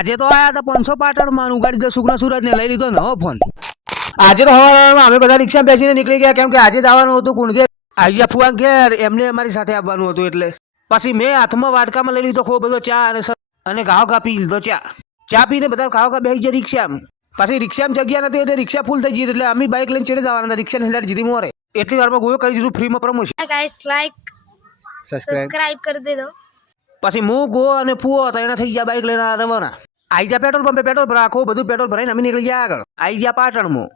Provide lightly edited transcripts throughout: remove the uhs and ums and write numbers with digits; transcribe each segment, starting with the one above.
આજે તો આયા હતા 500 પાટણમાં ઉગાડી દે સુખના સુરજ ને લઈ લીધો નવો ફોન। આજે તો સવારમાં અમે બધા રિક્ષા બેસીને નીકળી ગયા, કેમ કે આજે જવાનું હતું કુંડઘેર આઈયા ફુવા ઘેર, એમને અમારી સાથે આવવાનું હતું એટલે પછી મેં હાથમાં વાટકામાં લઈ લીધો ખૂબ બધો ચા અને ઘાવ ઘા પી લીધો। ચા પીને બધા ઘાવ ઘા બેસી ગયા રિક્ષામાં। પછી રિક્ષામાં જગ્યા નથી એટલે રિક્ષા ફૂલ થઈ ગઈ, એટલે અમે બાઇક લઈને ચડે જવાના હતા, રિક્ષા હેલાડ જીરી મોરે એટલી વારમાં ગોયો કરી દીધું ફ્રીમાં પ્રમોશન। गाइस लाइक सब्सक्राइब कर दे दो। પછી હું ગો અને ફુવો હતા એના થઈ ગયા બાઇક લઈને રવાના। આઈ જા પેટ્રોલ પંપે પેટ્રોલ ભરાખો બધું પેટ્રોલ ભરાઈને અમે નીકળી ગયા આગળ। આઈ જા પાટણમાં।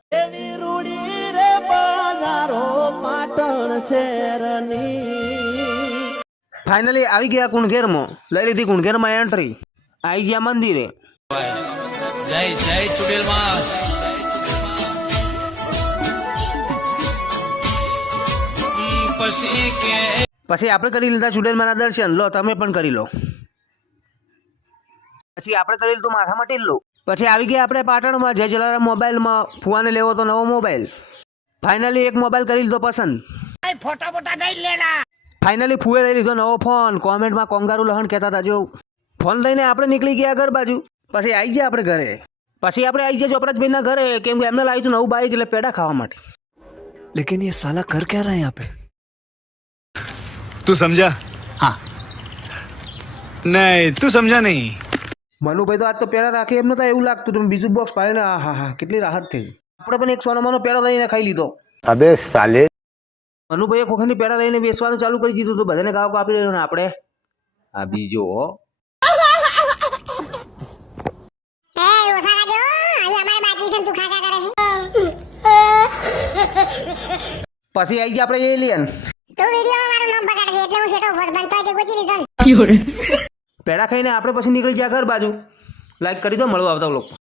ફાઇનલી આવી ગયા કુંડઘેરમાં, લઈ લીધી કુંડઘેરમાં એન્ટ્રી। આઈ ગયા મંદિરે। જય જય ચુડેલ માં। પછી આપણે કરી લીધા ચુડેલમાના દર્શન। લો તમે પણ કરી લો। પછી આપણે કરી લીધું માથામાં ટીલ્લું। પછી આવી ગયા આપણે પાટણમાં જય જલારામ મોબાઈલમાં। ફુવાને લેવો તો નવો મોબાઈલ। ફાઇનલી એક મોબાઈલ કરી લીધો પસંદ। फोटा फोटा नहीं लेना। ફાઇનલી ફુએ લઈ લીધો નવો ફોન। કોમેન્ટમાં કોંગારું લહણ કહેતા હતા જો। ફોન લઈને આપણે નીકળી ગયા ઘર બાજુ। પછી આવી ગયા આપણે ઘરે। પછી આપણે આવી ગયા ચોપરાજભાઈના ઘરે, કેમ કે એમને લાવ્યું હતું નવું બાઈક એટલે પેડા ખાવા માટે। लेकिन ये साला कर क्या रहा है यहाँ पे? तू समझा? हाँ। नहीं तू समझा नहीं। મનુભાઈ તો આજ તો પેડા રાખે એમ નતા એવું લાગતું, તમે બીજું બોક્સ પાડે ને હા હા કેટલી રાહત થઈ। આપણે પણ એક સોનામાનો પેડો લઈને ખાઈ લીધો। अबे साले મનુભાઈ એક વખતની પેડા લઈને બેસવાનું ચાલુ કરી દીધું તો બધાને ગાવ આપી દેજો ને આપણે આ બીજો ओसा का जो ये हमारे बाकी से तू खा खा करे है। પછી આવી ગયા આપણે એલિયન। तो वीडियो में मारो नाम बगाड़ दे એટલે હું સેટો બનતો હોય તે ગોચી લીધો ને। પેડા ખાઈને આપણે પછી નીકળી ગયા ઘર બાજુ। લાઈક કરી દો, મળો આવતા લોકો।